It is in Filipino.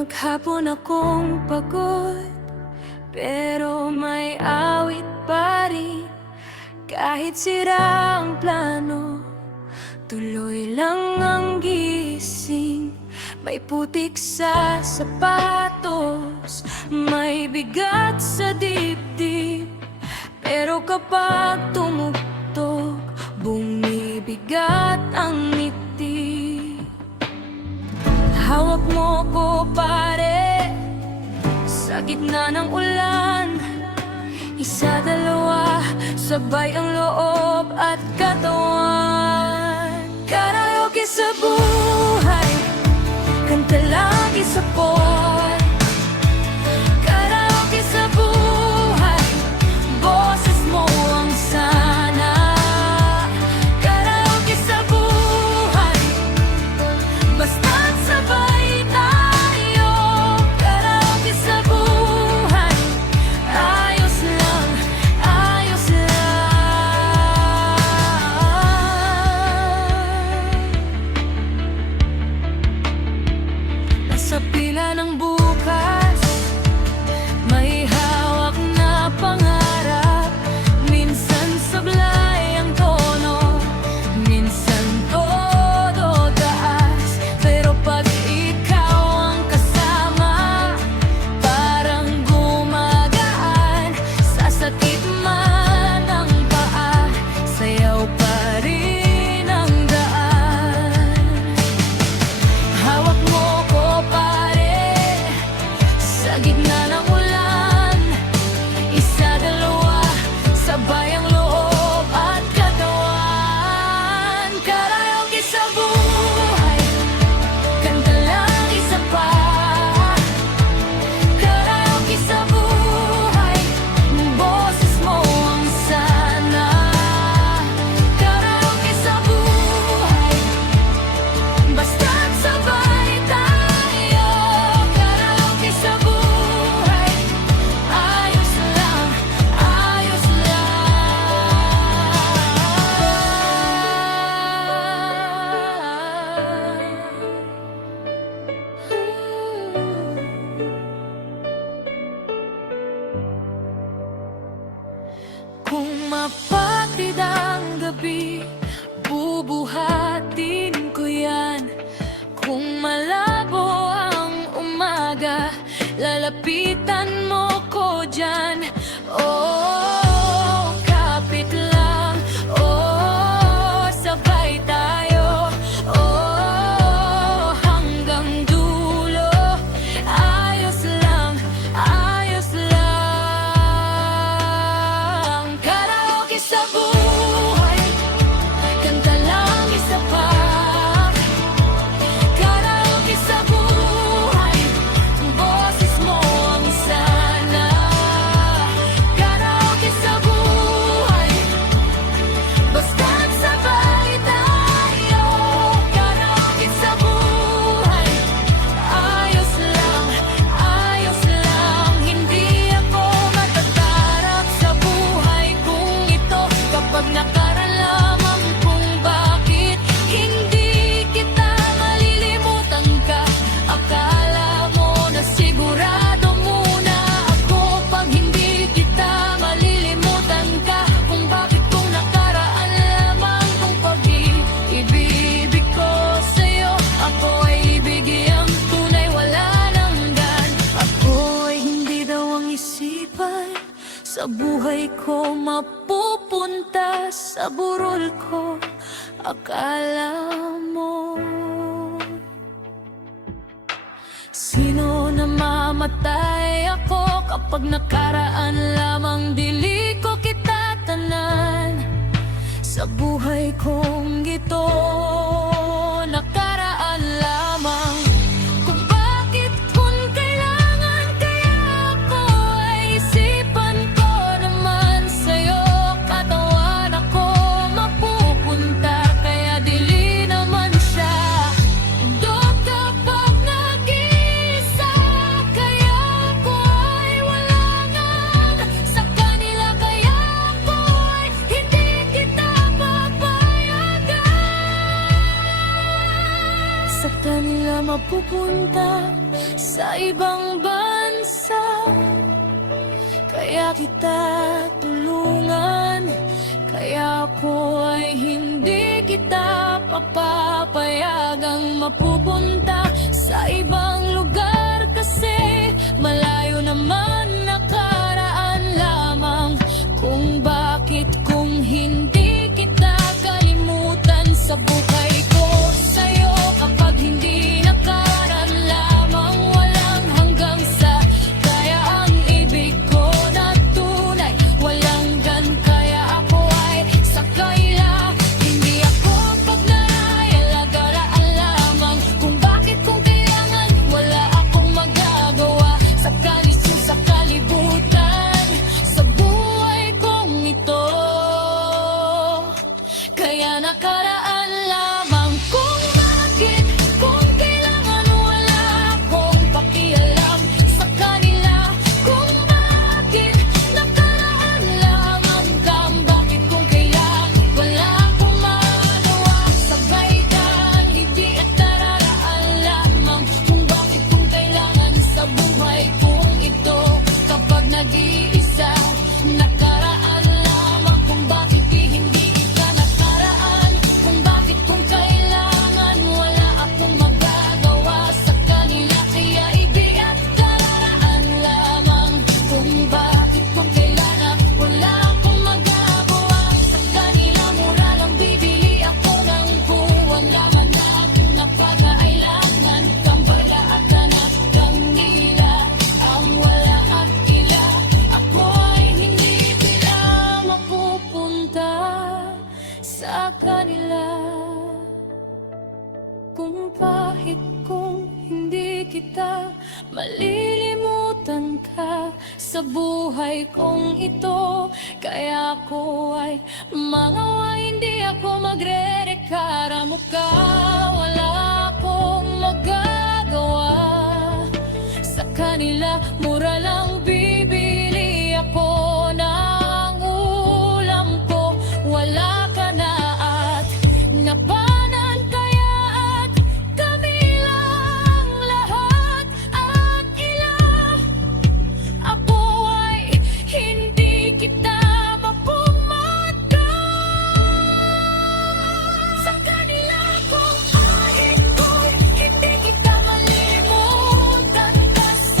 Maghapon akong pagod, pero may awit pa rin. Kahit sira ang plano, tuloy lang ang gising. May putik sa sapatos, may bigat sa dibdib. Pero kapag tumugtog, bumibigat ang ngiti. Hawak mo ko pare, sa gitna ng ulan. Isa, dalawa, sabay ang loob at katawan. Karaoke sa buhay, kanta lagi sa pot. Karaoke sa buhay, boses mo ang sana. Karaoke sa buhay, basta't sabay tayo. Karaoke sa buhay, ayos lang, ayos lang. Nasa pila ng bukas, may hawak na pangarap. Minsan sablay ang tono, minsan todo taas. Pero pag ikaw ang kasama, parang gumagaan. Sa sakit man ang paa, sayaw pa rin ang daan. Hawak mo ko pare, sa gitna ng ulan. Isa, dalawa, sabay ang loob at katawan. Karaoke sa buhay, kanta lang isa pa. Karaoke sa buhay, boses mo ang sana. Karaoke sa buhay, basta't sabay tayo. Karaoke sa buhay, ayos lang, ayos lang. Kung mapatid ang gabi, bubuhatin ko yan. Kung malabo ang umaga, lalapitan mo ko dyan. Oh, kapit lang. Oh, sabay tayo. Oh, hanggang dulo. Ayos lang, ayos lang. Karaoke sa buhay, kanta lang isa pa. Karaoke sa buhay, boses mo ang sana. Karaoke sa buhay, basta't sabay tayo. Karaoke sa buhay, ayos lang, ayos lang. Hindi ako matatarap sa buhay kung ito, kapag nakaralaman kung bakit hindi kita malilimutan ka. Akala mo na sigurado muna ako pag hindi kita malilimutan ka. Kung bakit kung nakaraan lamang kung pag-ibig ko sa'yo, ako ay ibigyang tunay, wala nang gan. Ako ay hindi daw ang isipan, sa buhay ko mapupunta sa burol ko. Akala mo sino namamatay ako kapag nakaraan lamang, dili ko kita tanan. Sa buhay kong gito, nakaraan lamang. Kung bakit kung kailangan kaya ako ay isipan ko naman sa'yo. Katawan ako mapupunta, kaya dili naman siya. Do kapag nag-iisa, kaya ako ay wala nga. Sa kanila kaya ako ay hindi kita papayagan. Sa kanila mapupunta, sa ibang bansa. Kaya kita tulungan, kaya ako ay hindi kita papapayagang mapupunta sa ibang lugar. Kasi malayo naman, nakaraan lamang. Kung bakit kung hindi kita kalimutan sa buhay ko sa'yo, kapag hindi nakaraan lamang, walang hanggang sa kaya ang ibig ko na tunay, walang gan. Kaya ako ay sa kaila, hindi ako pagnanay-alagaan lamang. Kung bakit kung kailangan, wala akong magagawa sa kalisyo sa kalibutan, sa buhay kong ito. Kaya nakaraan lamang, kung bakit kung kailangan, wala akong pakialam sa kanila. Kung bakit nakaraan lamang, kung bakit kung kailan, wala akong magawa. Sabay ka, hindi at nararaan lamang. Kung bakit kung kailangan sa buhay kong ito, kapag nag-iisa, nakaraan lamang. Kung bakit hindi kita nakaraan, kung bakit kung kailangan, wala akong magagawa sa kanila. Kaya ibig at kararaan lamang. Kung bakit kung kailangan, wala akong magagawa sa kanila. Mura lang bibili ako ng buwan laman na aking napagkailangan. Kambala at anak kanila ang wala at ila. Ako ay hindi sila mapupunta sa kanila. Kung bakit kung hindi kita malilimutan ka sa buhay kong ito. Kaya ako ay mangawa, hindi ako magre-reklamo ka. Wala akong magagawa sa kanila. Mura lang